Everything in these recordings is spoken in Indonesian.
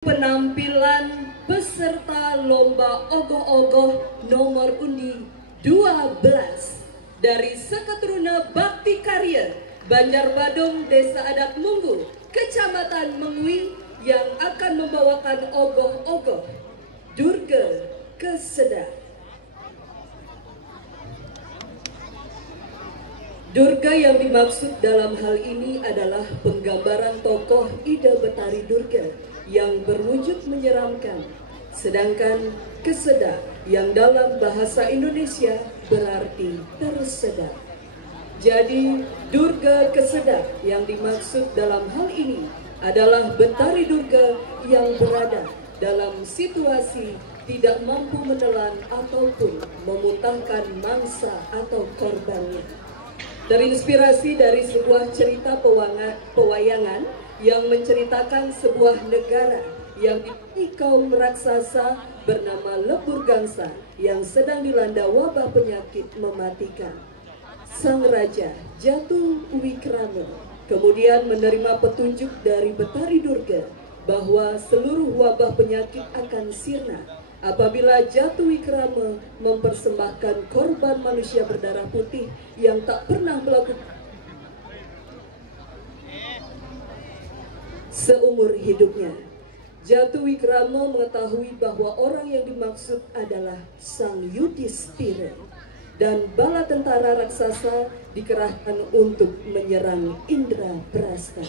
Penampilan peserta lomba ogoh-ogoh nomor undi 12 dari Seketruna Bakti Karya Banjarbadung Desa Adat Munggu, Kecamatan Mengwi, yang akan membawakan ogoh-ogoh Durga Kesedak. Durga yang dimaksud dalam hal ini adalah penggambaran tokoh Ida Betari Durga yang berwujud menyeramkan, sedangkan kesedak yang dalam bahasa Indonesia berarti tersedak. Jadi Durga Kesedak yang dimaksud dalam hal ini adalah Betari Durga yang berada dalam situasi tidak mampu menelan ataupun memuntahkan mangsa atau korbannya. Terinspirasi dari sebuah cerita pewayangan yang menceritakan sebuah negara yang dimiliki kaum raksasa bernama Lebur Gangsa yang sedang dilanda wabah penyakit mematikan. Sang Raja Jatuh Wikrama kemudian menerima petunjuk dari Betari Durga bahwa seluruh wabah penyakit akan sirna apabila Jatuh Wikrama mempersembahkan korban manusia berdarah putih yang tak pernah melakukan seumur hidupnya. Jatuh Wikrama mengetahui bahwa orang yang dimaksud adalah Sang Yudhistira dan bala tentara raksasa dikerahkan untuk menyerang Indraprastha.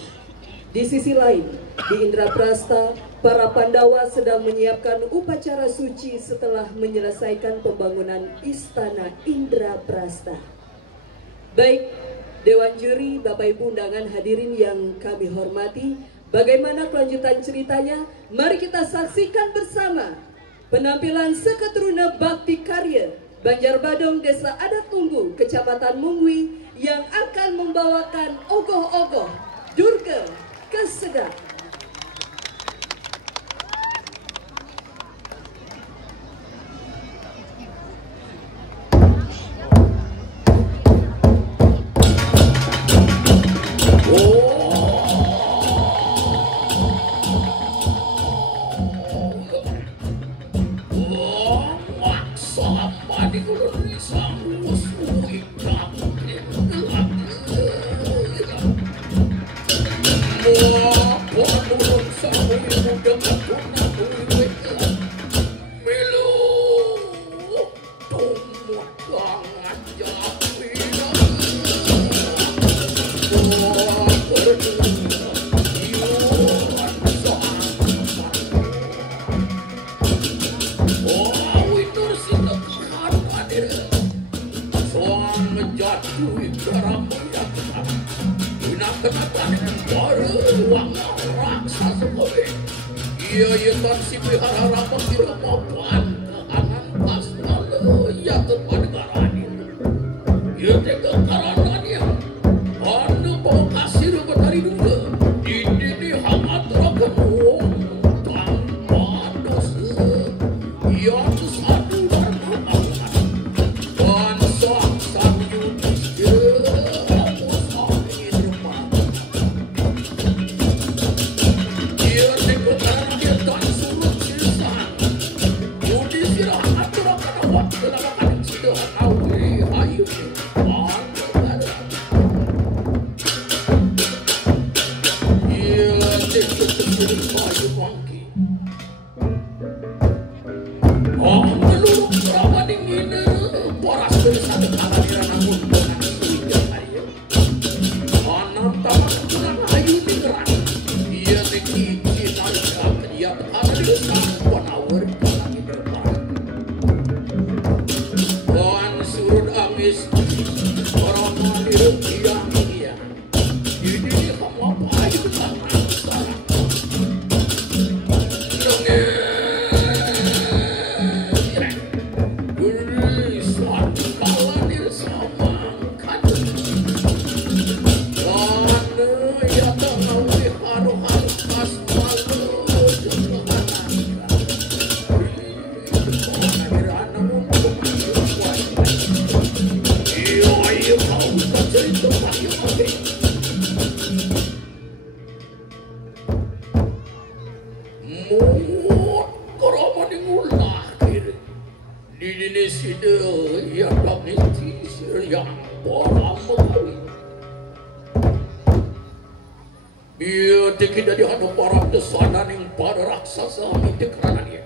Di sisi lain, di Indraprastha, para Pandawa sedang menyiapkan upacara suci setelah menyelesaikan pembangunan istana Indraprastha. Baik, Dewan Juri, Bapak Ibu undangan hadirin yang kami hormati, bagaimana kelanjutan ceritanya? Mari kita saksikan bersama penampilan Seketruna Bakti Karya Banjarbadung Desa Adat Munggu, Kecamatan Mungwi, yang akan membawakan ogoh-ogoh Durga Kesedak. Koroma ning ulah kiri. Di dini sida yang kami tisir yang boram kami. Biar tidak dihadap para desanan yang para raksasa itu kerana dia.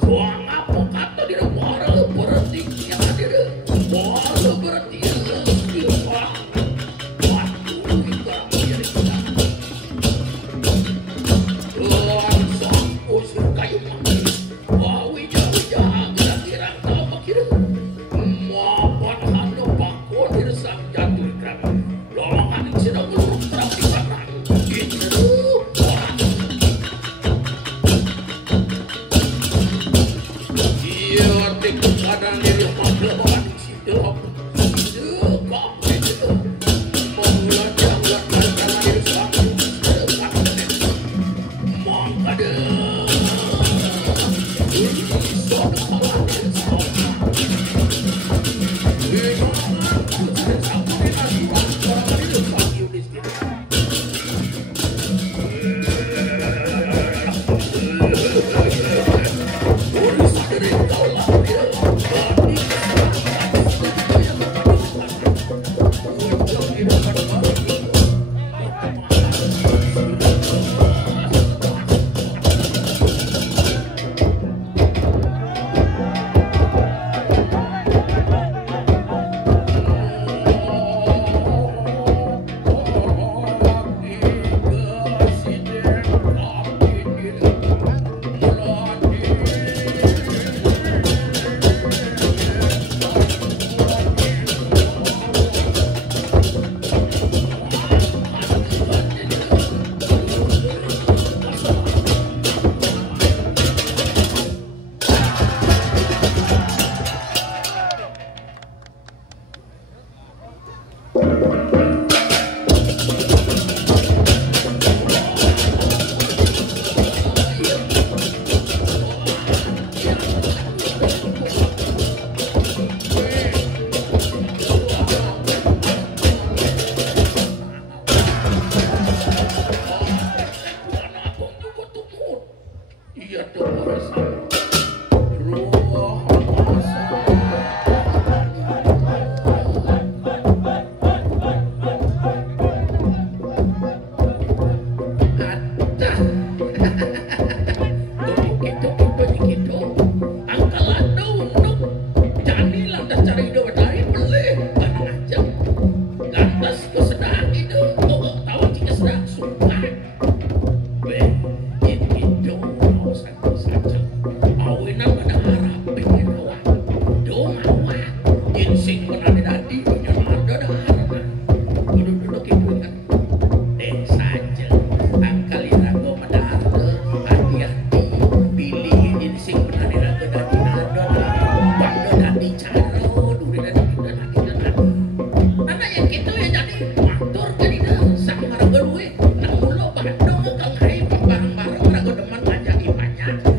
Soang apa kata dia para berhenti yang ada para berhenti wah waduh kita biar kita usir kayu mati wah wija kira-kira kau makir maafkan hanu pakon hirsam jatuh ikram lolongan sedang lurus terang di sana gitu iya artikel kadang diri panggilan situ itu mengulat jangan jangan hirsam mangkada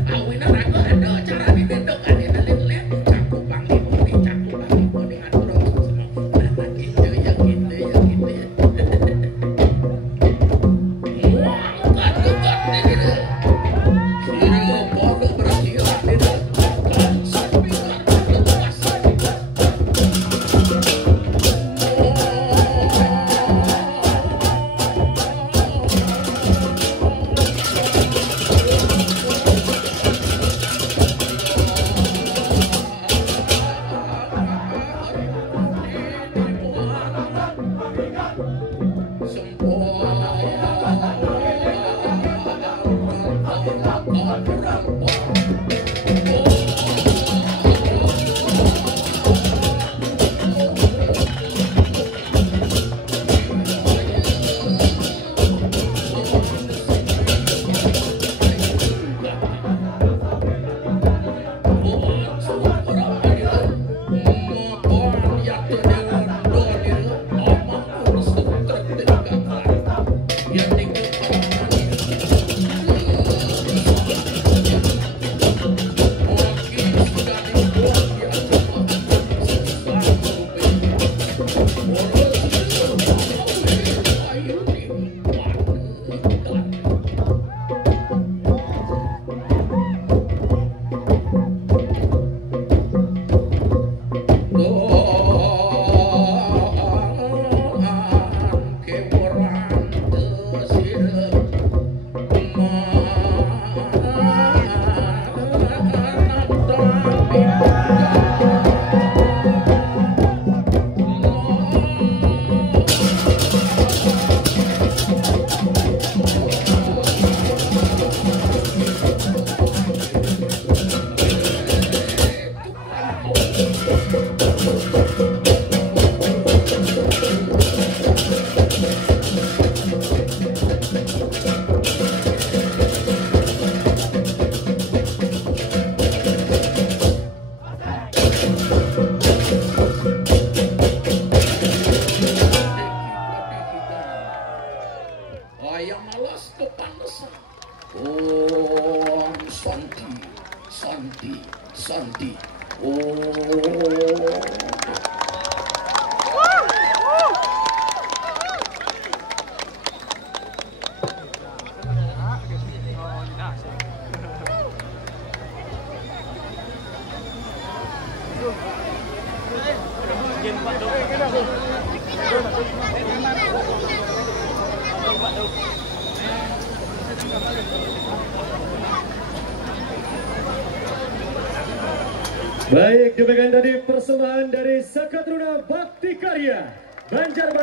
Awin raga ada cara di Santi. Oh. Baik, demikian tadi persembahan dari Sakatruna Bakti Karya Banjar.